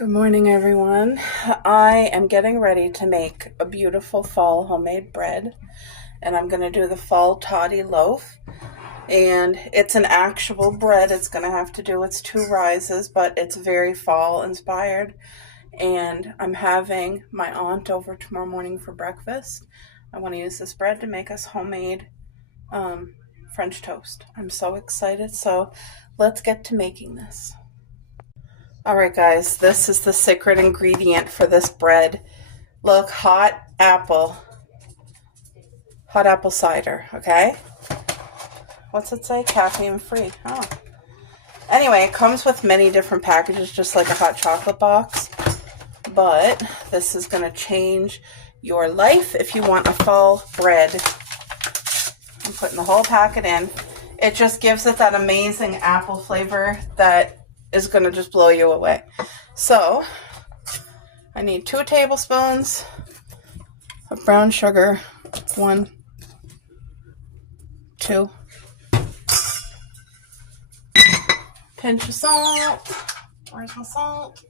Good morning, everyone. I am getting ready to make a beautiful fall homemade bread, and I'm going to do the fall toddy loaf. And it's an actual bread. It's going to have to do its 2 rises, but it's very fall inspired. And I'm having my aunt over tomorrow morning for breakfast. I want to use this bread to make us homemade French toast. I'm so excited. So let's get to making this. Alright guys, this is the secret ingredient for this bread. Look, hot apple cider, okay? What's it say? Caffeine free. Oh. Anyway, it comes with many different packages, just like a hot chocolate box. But this is going to change your life if you want a fall bread. I'm putting the whole packet in. It just gives it that amazing apple flavor that is going to just blow you away. So, I need 2 tablespoons of brown sugar. 1, 2. Pinch of salt. Where's my salt?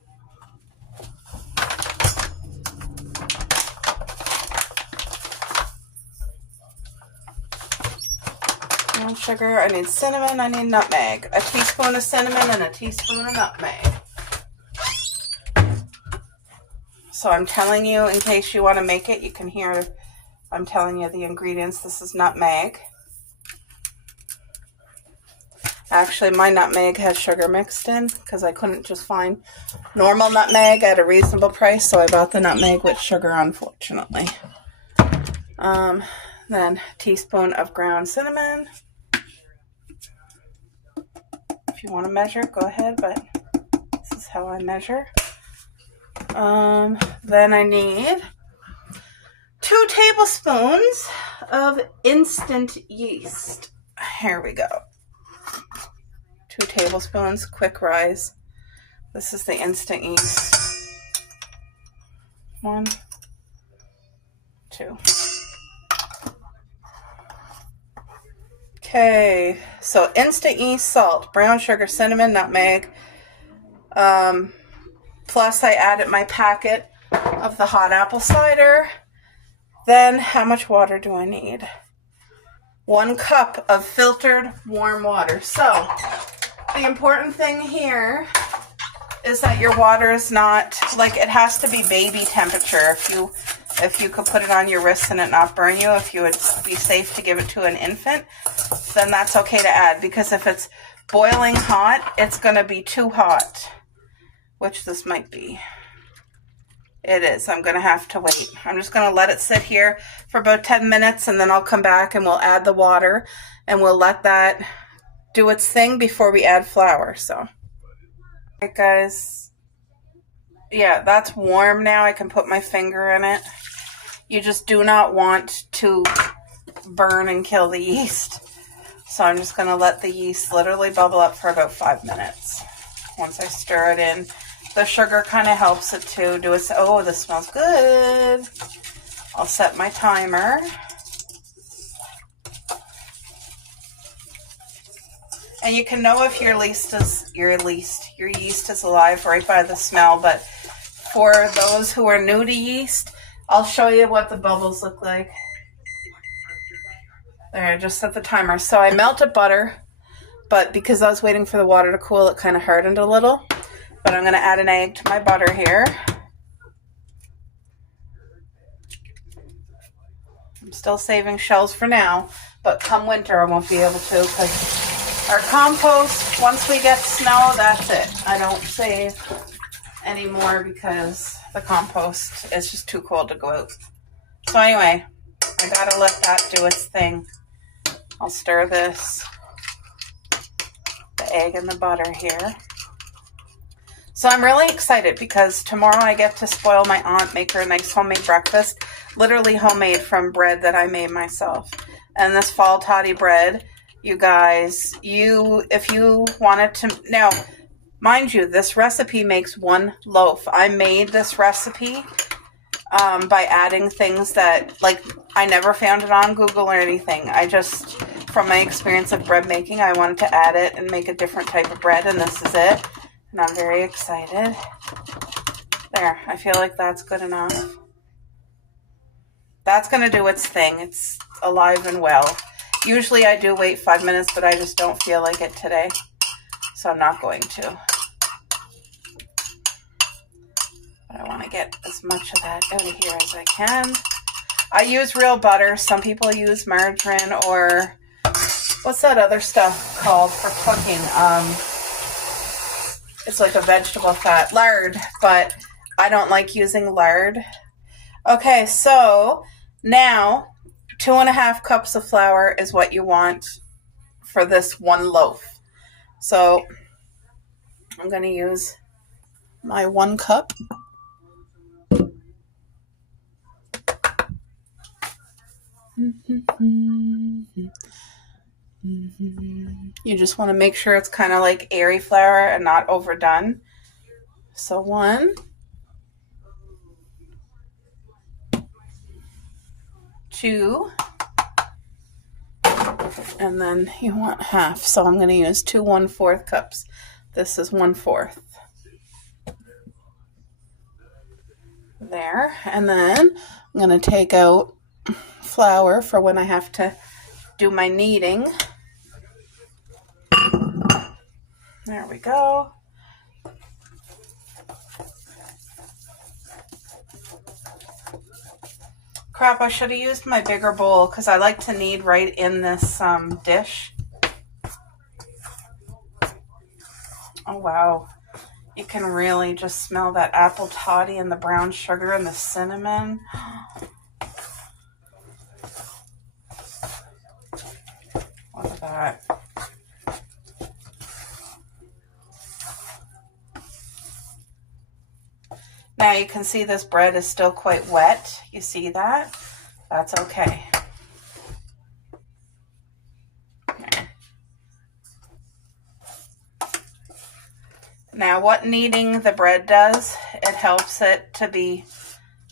Brown sugar. I need cinnamon. I need nutmeg. A teaspoon of cinnamon and a teaspoon of nutmeg. So I'm telling you, in case you want to make it, you can hear I'm telling you the ingredients. This is nutmeg. Actually, my nutmeg has sugar mixed in because I couldn't just find normal nutmeg at a reasonable price, so I bought the nutmeg with sugar, unfortunately. Then a teaspoon of ground cinnamon. If you want to measure, go ahead, but this is how I measure. Then I need 2 tablespoons of instant yeast. Here we go. 2 tablespoons, quick rise. This is the instant yeast. 1, 2. Okay, so instant yeast, salt, brown sugar, cinnamon, nutmeg. Plus I added my packet of the hot apple cider. Then how much water do I need? 1 cup of filtered warm water. So the important thing here is that your water is not, like, it has to be baby temperature. If you could put it on your wrist and it not burn you, if you would be safe to give it to an infant, then that's okay to add. Because if it's boiling hot, it's going to be too hot, which this might be. It is. I'm going to have to wait. I'm just going to let it sit here for about 10 minutes, and then I'll come back and we'll add the water, and we'll let that do its thing before we add flour. So, alright guys, yeah, that's warm now. I can put my finger in it. You just do not want to burn and kill the yeast. So I'm just going to let the yeast literally bubble up for about 5 minutes. Once I stir it in, the sugar kind of helps it to do it. Oh, this smells good. I'll set my timer. And you can know if your yeast is alive right by the smell. But for those who are new to yeast, I'll show you what the bubbles look like. There, I just set the timer. So I melted butter, but because I was waiting for the water to cool, it kind of hardened a little. But I'm going to add an egg to my butter here. I'm still saving shells for now, but come winter I won't be able to, because our compost, once we get snow, that's it. I don't save anymore because the compost is just too cold to go out. So anyway, I gotta let that do its thing. I'll stir this, the egg and the butter here. So I'm really excited because tomorrow I get to spoil my aunt, make her a nice homemade breakfast, literally homemade from bread that I made myself. And this fall toddy bread, you guys, if you wanted to, now, mind you, this recipe makes 1 loaf. I made this recipe by adding things that, like, I never found it on Google or anything. I just, from my experience of bread making, I wanted to add it and make a different type of bread, and this is it. And I'm very excited. There, I feel like that's good enough. That's going to do its thing. It's alive and well. Usually I do wait 5 minutes, but I just don't feel like it today. So I'm not going to. But I want to get as much of that out of here as I can. I use real butter. Some people use margarine or what's that other stuff called for cooking? It's like a vegetable fat, lard, but I don't like using lard. Okay, so now 2.5 cups of flour is what you want for this one loaf. So I'm going to use my 1 cup. You just want to make sure it's kind of like airy flour and not overdone. So 1, 2, and then you want half. So I'm going to use 2 1/4 cups. This is 1/4. There, and then I'm going to take out flour for when I have to do my kneading. There we go. Crap, I should have used my bigger bowl because I like to knead right in this dish. Oh, wow. You can really just smell that apple toddy and the brown sugar and the cinnamon. Look at that. Now you can see this bread is still quite wet. You see that? That's okay. Now what kneading the bread does, it helps it to be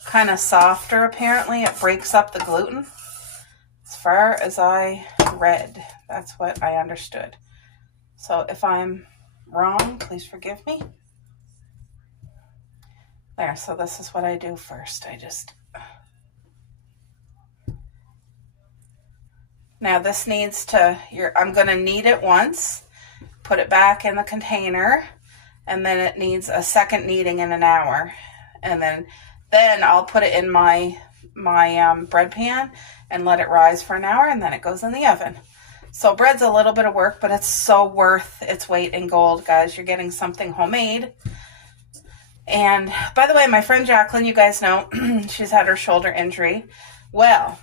kind of softer apparently. It breaks up the gluten. As far as I read, that's what I understood. So if I'm wrong, please forgive me. There, so this is what I do first. Now this needs to, I'm going to knead it once, put it back in the container, and then it needs a second kneading in an hour. And then I'll put it in my bread pan and let it rise for an hour, and then it goes in the oven. So bread's a little bit of work, but it's so worth its weight in gold, guys. You're getting something homemade. And by the way, my friend Jacqueline, you guys know, she's had her shoulder injury. Well,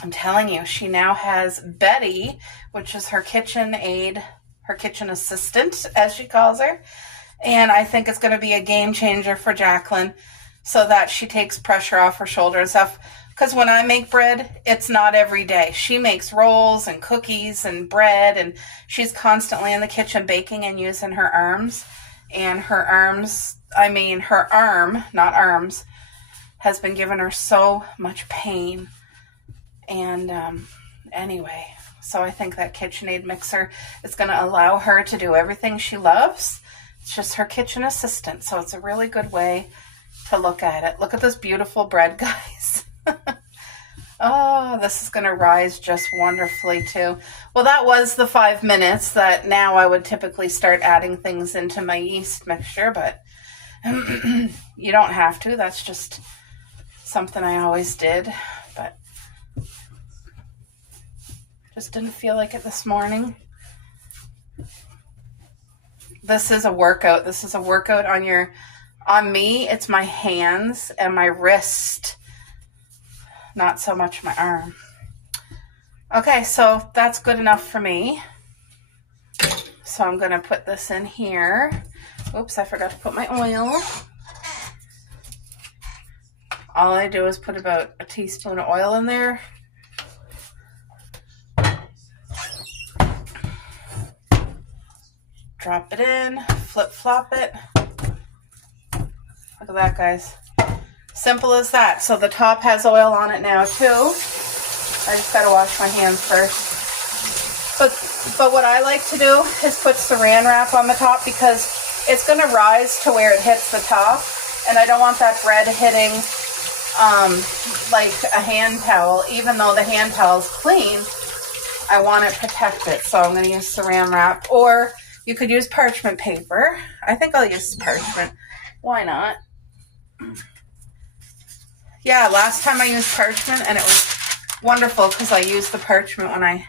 I'm telling you, she now has Betty, which is her kitchen aide, her kitchen assistant, as she calls her. And I think it's going to be a game changer for Jacqueline so that she takes pressure off her shoulder and stuff. Because when I make bread, it's not every day. She makes rolls and cookies and bread, and she's constantly in the kitchen baking and using her arms. And her arm, not arms, has been giving her so much pain. And anyway, so I think that KitchenAid mixer is going to allow her to do everything she loves. It's just her kitchen assistant, so it's a really good way to look at it. Look at this beautiful bread, guys. Oh, this is going to rise just wonderfully too. Well, that was the 5 minutes that now I would typically start adding things into my yeast mixture, but you don't have to. That's just something I always did, but just didn't feel like it this morning. This is a workout. This is a workout on me. It's my hands and my wrist, not so much my arm. Okay, so that's good enough for me. So I'm going to put this in here. Oops, I forgot to put my oil. All I do is put about a teaspoon of oil in there. Drop it in, flip-flop it. Look at that, guys. Simple as that. So the top has oil on it now too. I just gotta wash my hands first. But what I like to do is put saran wrap on the top because it's gonna rise to where it hits the top, And I don't want that bread hitting like a hand towel. Even though the hand towel is clean, I want it protected. So I'm going to use saran wrap, or you could use parchment paper. I think I'll use parchment. Why not? Yeah, last time I used parchment and it was wonderful because I used the parchment when I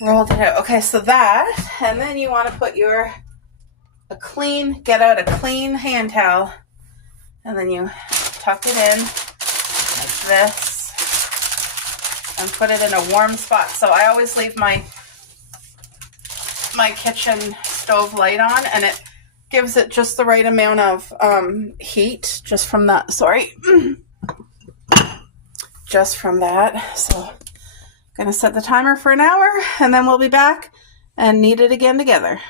rolled it out. Okay, so that, and then you want to put get out a clean hand towel, and then you tuck it in like this and put it in a warm spot. So I always leave my kitchen stove light on, and it gives it just the right amount of heat just from that. Just from that. So I'm going to set the timer for an hour, and then we'll be back and knead it again together.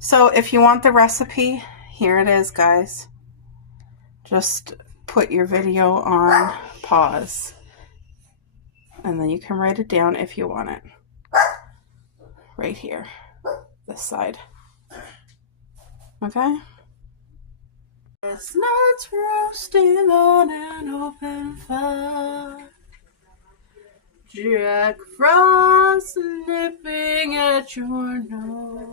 So if you want the recipe, here it is, guys. Just put your video on pause, and then you can write it down if you want it. Right here, this side. Okay? Chestnuts roasting on an open fire. Jack Frost nipping at your nose.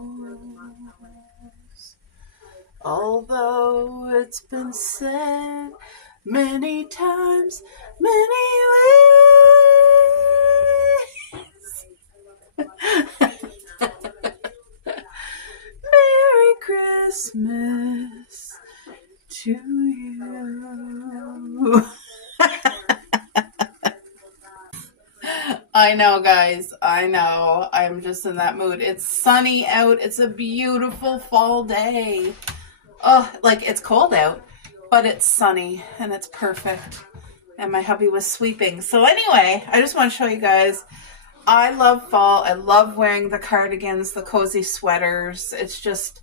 Although it's been said many times, many ways. Merry Christmas to you. I know, guys. I know. I'm just in that mood. It's sunny out. It's a beautiful fall day. Oh, like it's cold out, but it's sunny and it's perfect. And my hubby was sweeping. So anyway, I just want to show you guys. I love fall. I love wearing the cardigans, the cozy sweaters. It's just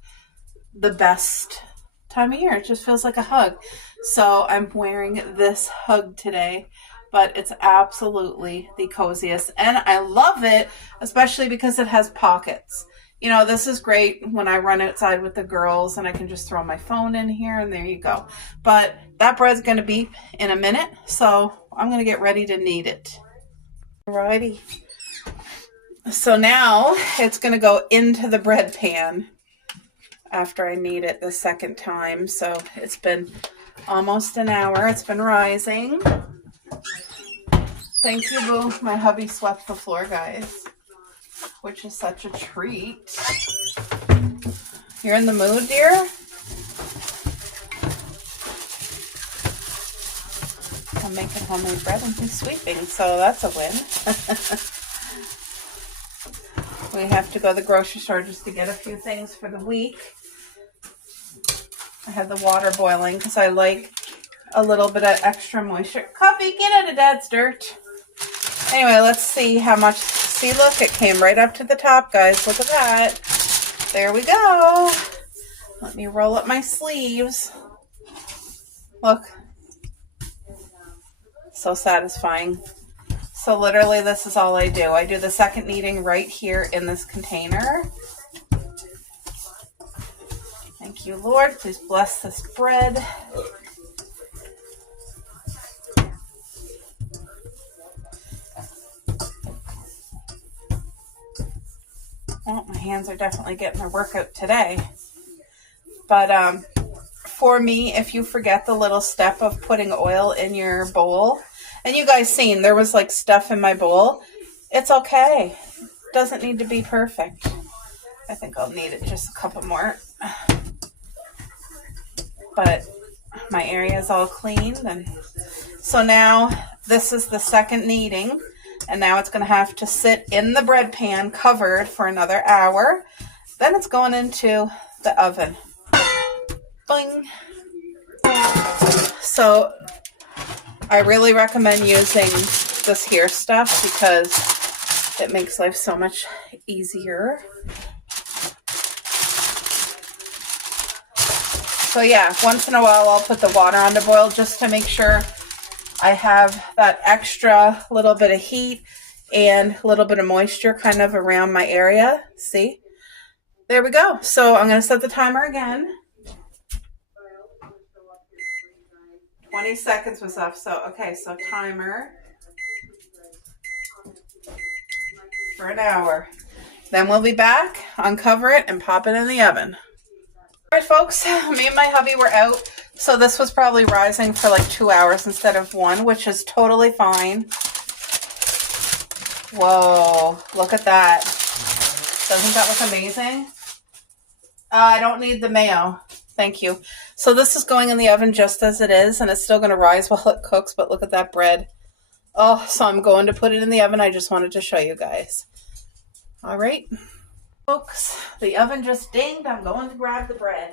the best time of year. It just feels like a hug. So I'm wearing this hug today, but it's absolutely the coziest. And I love it, especially because it has pockets. You know, this is great when I run outside with the girls and I can just throw my phone in here and there you go. But that bread's going to beep in a minute, so I'm going to get ready to knead it. Alrighty. So now it's going to go into the bread pan after I knead it the second time. So it's been almost an hour. It's been rising. Thank you, Boo. My hubby swept the floor, guys, which is such a treat. You're in the mood, dear? I'm making homemade bread and he's sweeping, so that's a win. We have to go to the grocery store just to get a few things for the week. I had the water boiling because I like a little bit of extra moisture. Coffee, get out of Dad's dirt. Anyway, let's see how much. See, look, it came right up to the top, guys. Look at that. There we go. Let me roll up my sleeves. Look. So satisfying. So literally, this is all I do. I do the second kneading right here in this container. Thank you, Lord. Please bless this bread. Oh, my hands are definitely getting their workout today. But for me, if you forget the little step of putting oil in your bowl, and you guys seen there was like stuff in my bowl, it's okay. It doesn't need to be perfect. I think I'll need it just a couple more. But my area is all cleaned. And so now this is the second kneading. And now it's going to have to sit in the bread pan covered for another hour. Then it's going into the oven. Boing. So I really recommend using this here stuff because it makes life so much easier. So yeah, once in a while I'll put the water on to boil just to make sure I have that extra little bit of heat and a little bit of moisture kind of around my area. See? There we go. So I'm going to set the timer again. 20 seconds was off. So, okay, so timer for an hour. Then we'll be back, uncover it, and pop it in the oven. All right, folks, me and my hubby were out. So this was probably rising for like 2 hours instead of 1, which is totally fine. Whoa, look at that. Doesn't that look amazing? I don't need the mayo. Thank you. So this is going in the oven just as it is, and it's still going to rise while it cooks, but look at that bread. Oh, so I'm going to put it in the oven. I just wanted to show you guys. All right. Folks, the oven just dinged. I'm going to grab the bread.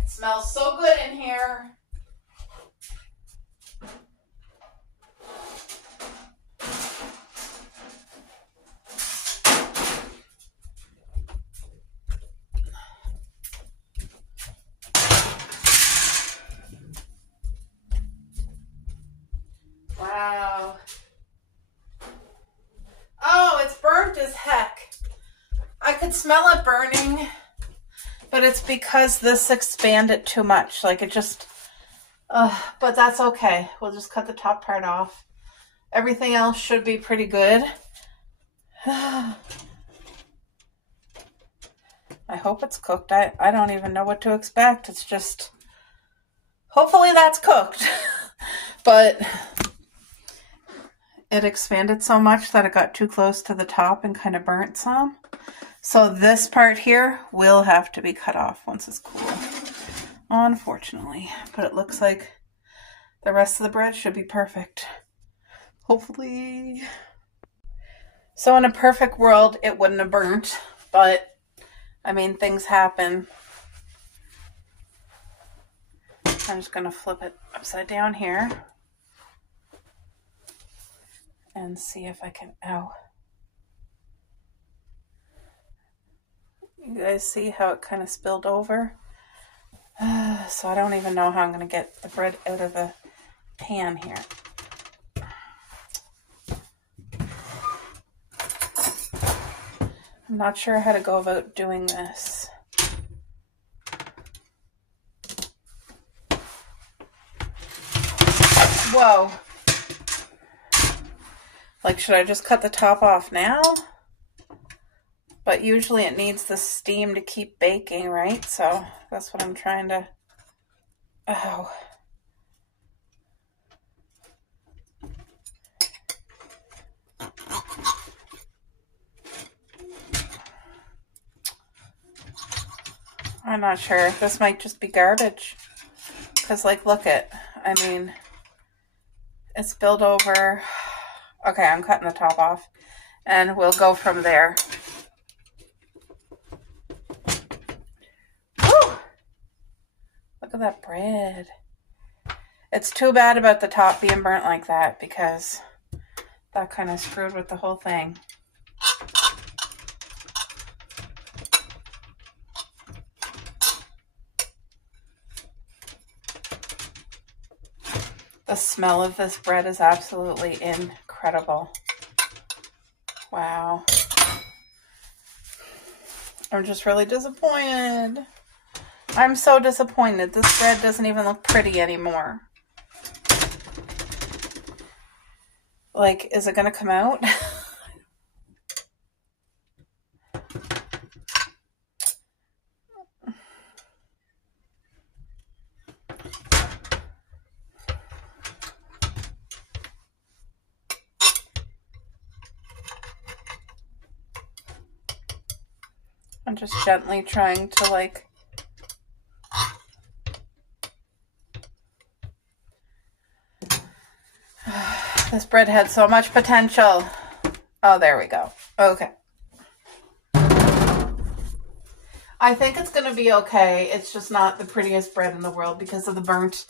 It smells so good in here. Wow. Oh, it's burnt as heck. I could smell it burning, but it's because this expanded too much. Like it just, but that's okay. We'll just cut the top part off. Everything else should be pretty good. I hope it's cooked. I don't even know what to expect. It's just, hopefully that's cooked. But it expanded so much that it got too close to the top and kind of burnt some. So this part here will have to be cut off once it's cool, unfortunately. But it looks like the rest of the bread should be perfect. Hopefully. So in a perfect world, it wouldn't have burnt. But, I mean, things happen. I'm just going to flip it upside down here. And see if I can, ow. You guys see how it kind of spilled over? So I don't even know how I'm going to get the bread out of the pan here. I'm not sure how to go about doing this. Whoa. Like, should I just cut the top off now? But usually it needs the steam to keep baking, right? So that's what I'm trying to... Oh. I'm not sure. This might just be garbage. Because, like, look it. I mean, it's spilled over. Okay, I'm cutting the top off. And we'll go from there. Look at that bread. It's too bad about the top being burnt like that because that kind of screwed with the whole thing. The smell of this bread is absolutely incredible. Wow. I'm just really disappointed. I'm so disappointed. This bread doesn't even look pretty anymore. Like, is it going to come out? I'm just gently trying to, like, this bread had so much potential. Oh, there we go. Okay. I think it's going to be okay. It's just not the prettiest bread in the world because of the burnt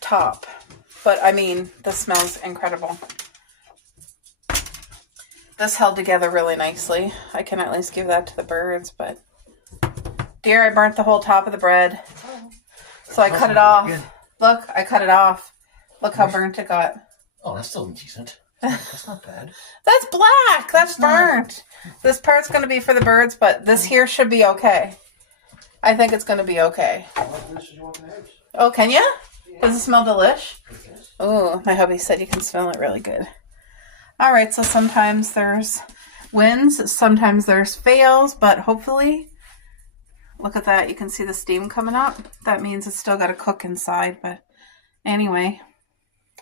top. But, I mean, this smells incredible. This held together really nicely. I can at least give that to the birds, but... Dear, I burnt the whole top of the bread. So I cut it off. Good. Look, I cut it off. Look how burnt it got. Oh, that's still decent. That's not bad. That's black. That's burnt. This part's going to be for the birds, but this here should be okay. I think it's going to be okay. Oh, can you? Yeah. Does it smell delish? Yes. Oh, my hubby said you can smell it really good. All right, so sometimes there's wins, sometimes there's fails, but hopefully, look at that. You can see the steam coming up. That means it's still got to cook inside, but anyway,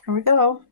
here we go.